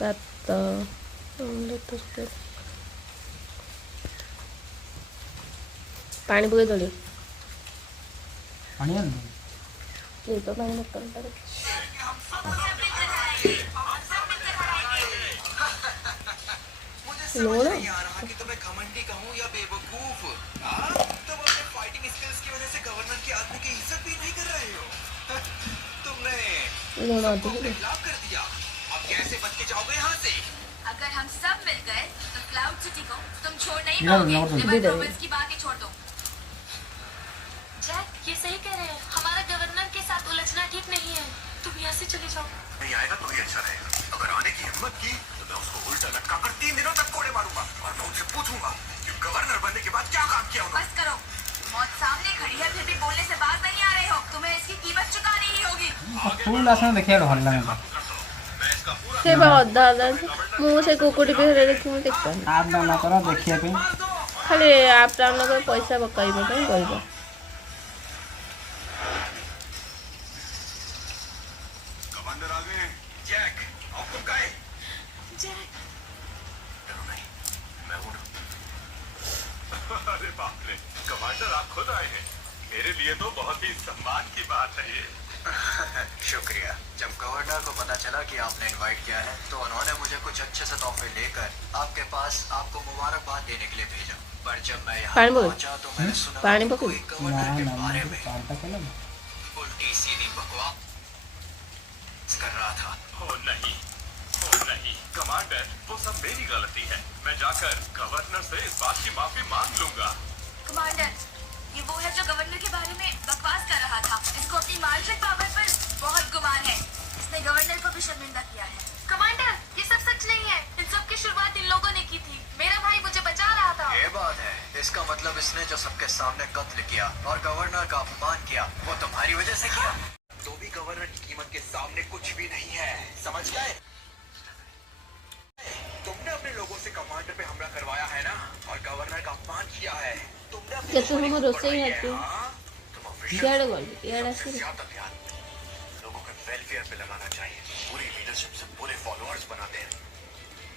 ଭାତ ଅମଲେଟ୍ ତରକାରୀ ପାଣି ପକେଇ ଦଳି पानी आन ये तो पानी बोतल टा लूण कि तुम्हें घमंडी कहूं या बेवकूफ तुम अपने फाइटिंग स्किल्स की वजह से गवर्नर के आदमी की इज्जत भी नहीं कर रहे हो तुमने लूण सबको आती है खिलाफ कर दिया अब कैसे बच के जाओगे यहाँ से अगर हम सब मिल गए तो क्लाउड सिटी को तुम छोड़ नहीं यार, पाओगे यार, लिवर यार। प्रॉब्लम्स की बातें छोड़ दो जैक ये सही कह रहे हैं हमारा गवर्नर के साथ उलझना ठीक नहीं है तुम यहाँ से चले जाओ नहीं आएगा तो ही अच्छा रहेगा अगर आने की हिम्मत की तो मैं उसको उल्टा लटका कर 3 दिनों तक कोड़े मारूंगा और मैं उनसे पूछूंगा कि गवर्नर बनने के बाद क्या काम किया उन्होंने बस करो मौत सामने खड़ी है फिर भी बोलने से बात नहीं आ रहे हो तुम्हें इसकी कीमत चुकानी ही होगी फुल आसन देखिए भल लगे से अदा अदा मुझे कुकुटी भी हेरे देखी मुझे देखता आप डाउन करो देखिए पे खाली आप डाउन कर पैसा पकाइबे तो करबो कमांडर आ गए जैक अब तुम गए जैक डरो नहीं मैं हूं ना अरे बाप रे कमांडर आप खुद आए हैं मेरे लिए तो बहुत ही सम्मान की बात है ये शुक्रिया जब गवर्नर को पता चला कि आपने इनवाइट किया है तो उन्होंने मुझे कुछ अच्छे से तोहफे लेकर आपके पास आपको मुबारकबाद देने के लिए भेजा पर जब मैं यहाँ पानी बोल। पहुंचा तो मैंने सुना पानी कि पकड़। कोई गवर्नर के बारे में पार्टा के लगे उल्टी सीधी बकवास कर रहा था ओ नहीं कमांडर वो सब मेरी गलती है मैं जाकर गवर्नर से इस बात की माफी मांग लूंगा कमांडर ये वो है जो गवर्नर के बारे में बकवास कर रहा था इसको अपनी मानसिक पावर पर बहुत गुमान है इसने गवर्नर को भी शर्मिंदा किया है कमांडर ये सब सच नहीं है इन सब की शुरुआत इन लोगों ने की थी मेरा भाई मुझे बचा रहा था ये बात है इसका मतलब इसने जो सबके सामने कत्ल किया और गवर्नर का अपमान किया वो तुम्हारी वजह से किया तो भी गवर्नर की कीमत के सामने कुछ भी नहीं है समझ गए तुमने अपने लोगों से कमांडर पे हमला करवाया है ना और गवर्नर का अपमान किया है तुमने अपनी कैसे दुश्मनी हम को रोसे ही बढ़ाई है, हटते हैं? हाँ? तुम official ग्यारह गोल ग्यारह सबसे से ज्यादा ध्यान लोगों के वेलफेयर पे लगाना चाहिए पूरी लीडरशिप से पूरे फॉलोअर्स बनाते हैं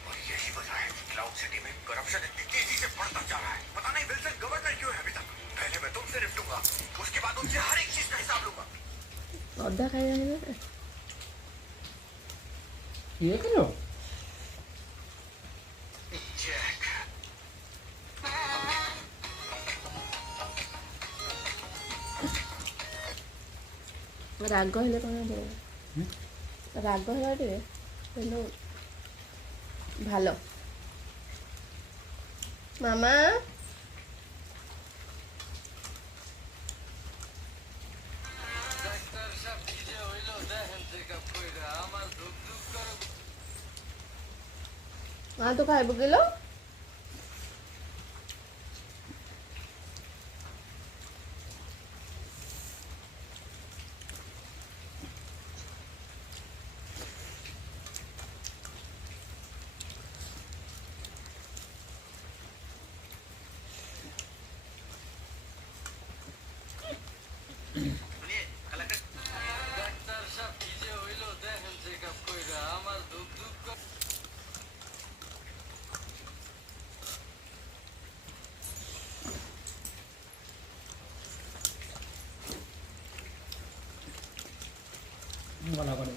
और यही वजह है कि क्लाउड सिटी में करप्शन इतनी तेजी से बढ़ता जा रहा है पता नहीं विल्सन गवर्नर क्यों है अभी तक पहले मैं तुमसे निपटूंगा उसके बाद उनसे हर एक चीज का हिसाब लूंगा अदा खाई जाने ये करो जैक राग हेले कौन राग हेला टे ভালো মামা মা তো খাইব গেল वाला कर